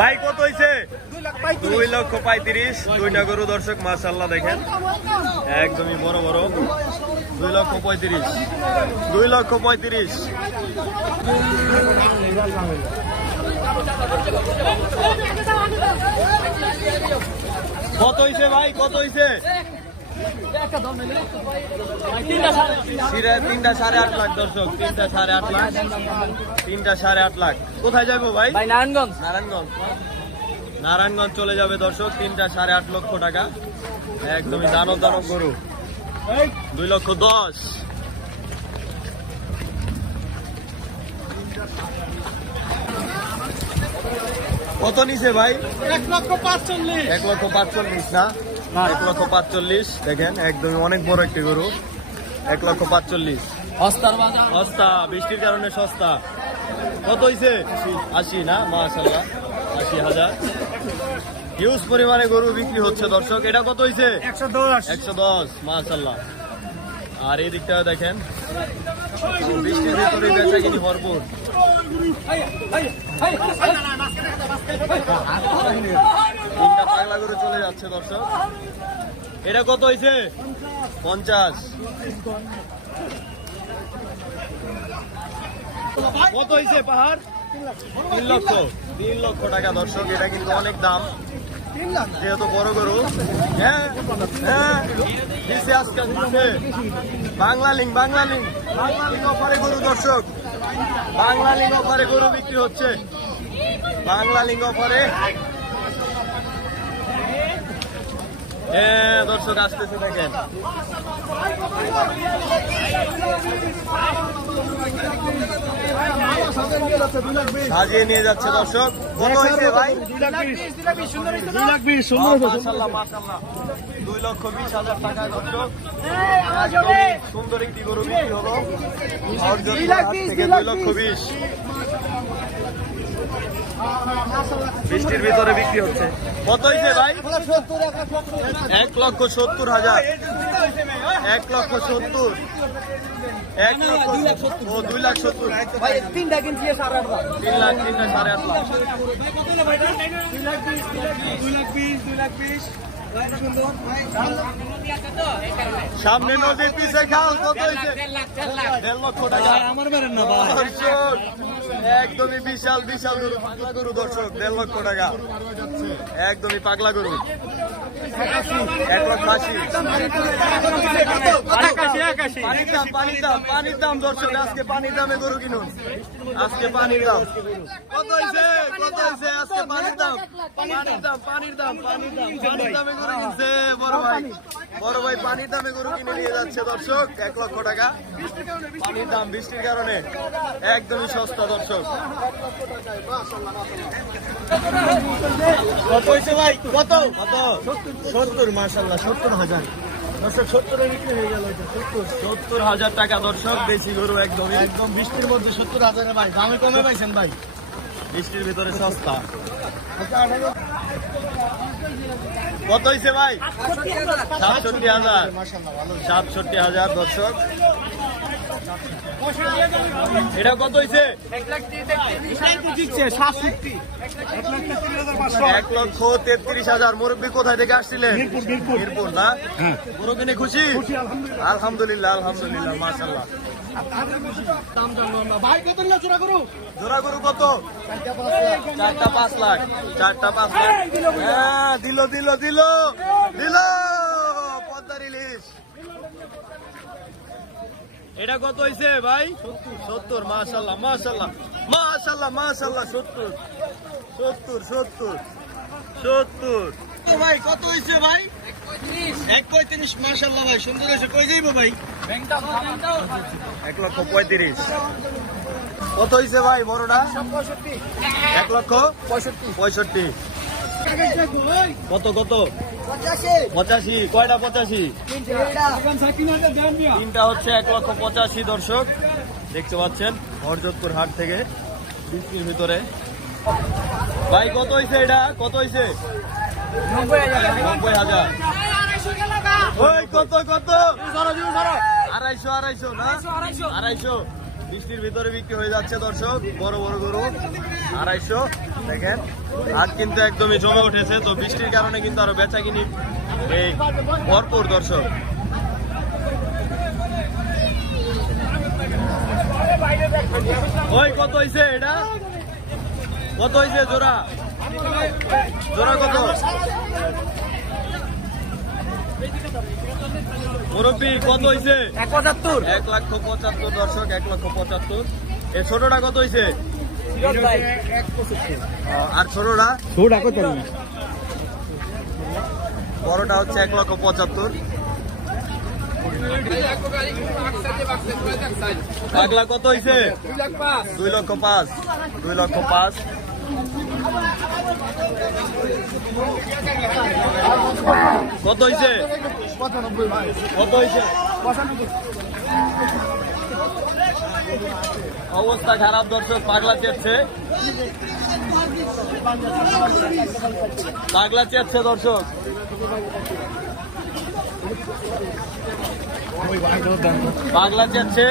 ভাই কত হয়েছে? 2,35,000। দুইটা গরু দর্শক মাশাআল্লাহ দেখেন একদমই বড় বড়। 2,35,000। 2,35,000। কত হয়েছে ভাই? কত হয়েছে? 3টা 8.5 লাখ দর্শক। 3টা 8.5 লাখ। 3টা 8.5 লাখ। কোথায় যাবো ভাই? নারায়ণগঞ্জ। নারায়ণগঞ্জ চলে যাবে দর্শক। 3টা 8.5 লক্ষ টাকা। একদমই দানব দানব গরু। 2,10,000। কত নিছে ভাই? 1,45,000। 1,45,000 না? 1,45,000 দেখেন একদমই অনেক বড় একটি গরু। 1,45,000 সস্তা, বৃষ্টির কারণে সস্তা। কত হয়েছে? 80 না? মাশাআল্লাহ 80,000। হিউজ পরিমাণে গরু বিক্রি হচ্ছে দর্শক। এটা কত হয়েছে? 110। মাশাআল্লাহ। আর এই দিকটা দেখেন বৃষ্টির ভিতরে বেচা কিনি ভরপুর। তিনটা পাগলা গরু চলে যাচ্ছে দর্শক। এটা কত হয়েছে? 50। কত হয়েছে পাহাড়? 3 লক্ষ টাকা দর্শক। এটা কিন্তু অনেক দাম যেহেতু বড় গরু। হ্যাঁ হ্যাঁ দিছে আজকে দিচ্ছে। বাংলা লিঙ্ক অফারে গরু দর্শক। বাংলা লিঙ্ক অফারে গরু বিক্রি হচ্ছে। বাংলা লিঙ্ক অফারে দর্শক আসতেছে দেখেন। সাজিয়ে নিয়ে যাচ্ছে দর্শক। কত হয়েছে ভাই? 2,20,000। মাশাআল্লাহ 2,20,000 টাকা দর্শক। সুন্দর একটি গরু বিক্রি হলো। 2,20,000। বৃষ্টির ভিতরে বিক্রি হচ্ছে। কত হয়েছে ভাই? 1,70,000। 1,70,000। 2,70,000। 3টা কিনছি 8.5 লাখ। 3 লাখ। 3টা 8.5 লাখ। সামনে নদীর পিছে খাল। কত হয়েছে? 1.5 লক্ষ টাকা। আমার বেরেন না দর্শক একদমই বিশাল গরু, পাগলা গরু দর্শক। 1.5 লক্ষ টাকা। একদমই পাগলা গরু। 1,80,000। পানির দাম দর্শক। আজকে পানির দামে গরু কিনুন। আজকে পানির দাম কত হয়েছে? আজকে পানির দাম দামে গরু কিনছে বড় ভাই। পানির দামে গরু কিনে নিয়ে যাচ্ছে দর্শক। 1 লক্ষ টাকা। পানির দাম বৃষ্টির কারণে একদমই সস্তা দর্শক। কত হয়েছে ভাই? কত? 70। মাশাআল্লাহ 70,000 দর্শক। 70 বিক্রি হয়ে গেল। 70,000 টাকা দর্শক। দেশি গরু একদম বৃষ্টির মধ্যে 70,000 ভাই। দামে কমে পাইছেন ভাই। বৃষ্টির ভিতরে সস্তা। কত হয়েছে ভাই? 67,000। 67,000 দর্শক। এটা কত হয়েছে? 1,33,000। মুরব্বী কোথায় থেকে আসছিলেন? মিরপুর না? গরু কিনে খুশি? আলহামদুলিল্লাহ মাশাআল্লাহ। জোড়া গরু কত? 4টা 5 লাখ। 4টা 5 লাখ। হ্যাঁ দিল পদ্মার ইলিশ। এটা কত হয়েছে ভাই? 70। মাশাআল্লাহ 70 ভাই। কত হয়েছে ভাই? 1,35,000। মাশাআল্লাহ ভাই সুন্দর হয়েছে। কই যাইবো ভাই? 1,35,000। কত হয়েছে ভাই বড়টা? 1,65,000। কত? 85। কয়টা 85? 3টা হচ্ছে 1,85,000 দর্শক। দেখতে পাচ্ছেন হরজতপুর হাট থেকে বৃষ্টির ভিতরে। ভাই কত হয়েছে এটা? কত হয়েছে? 90,000। ওই কত? 250 না? 250। বৃষ্টির ভিতরে বিক্রি হয়ে যাচ্ছে দর্শক, বড় বড় গরু 250 দেখেন। হাট কিন্তু একদমই জমে উঠেছে, তো বৃষ্টির কারণে কিন্তু আরো বেচা কিনি এই ভরপুর দর্শক। ওই কত হইছে এটা, কত হইছে জোড়া, জোড়া কত মুরব্বী, কত হইছে? 175 1,75,000 দর্শক, 1,75,000। এই ছোটটা কত হইছে? আর ছোটটা? ছোটা কত? বড়টা হচ্ছে 1,75,000। পাগলা কত হইছে? 2,05,000, 2,05,000। কত হইছে? কত হইছে? অবস্থা খারাপ দর্শক, পাগলা চেয়েছে, পাগলা চেয়েছে দর্শক। পাগলা চেয়েছে,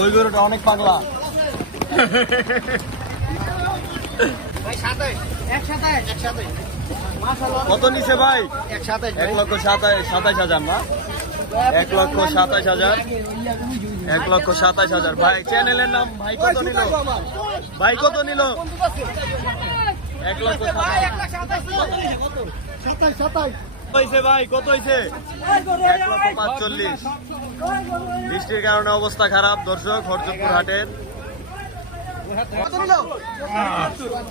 ওই গরুটা অনেক পাগলা। কত নিছে ভাই? 1,27,000 না, 1,27,000, 1,27,000 ভাই। চ্যানেলের নাম ভাই কত নিল? ভাই কত নিল? 1,27,000 হয়েছে ভাই, কত হয়েছে? 1,45,000। বৃষ্টির কারণে অবস্থা খারাপ দর্শক হরজতপুর হাটের।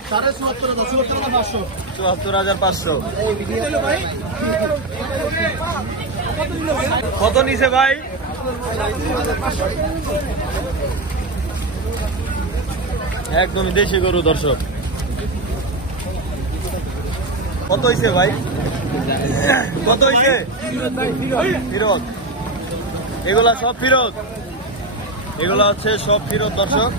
74,500। কত নিছে ভাই? একদমই দেশি গরু দর্শক। কত হইছে ভাই? কত হইছে? ফিরত, এগুলা সব ফিরত, এগুলা হচ্ছে সব ফিরত দর্শক।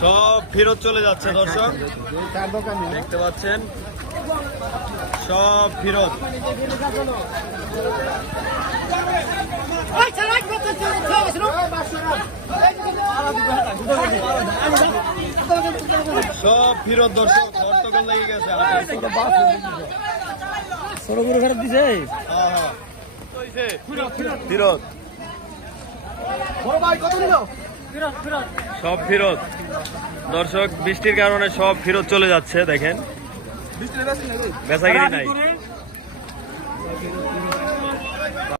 সব ফেরত চলে যাচ্ছে দর্শক, দেখতে পাচ্ছেন সব ফেরত। সব ফেরত দর্শক, হরতকল লেগে গেছে। ছোট গরু ফেরত দিছে। ফেরত, সব ফেরত দর্শক, বৃষ্টির কারণে সব ফেরত চলে যাচ্ছে দেখেন, বেচাকিনি নাই।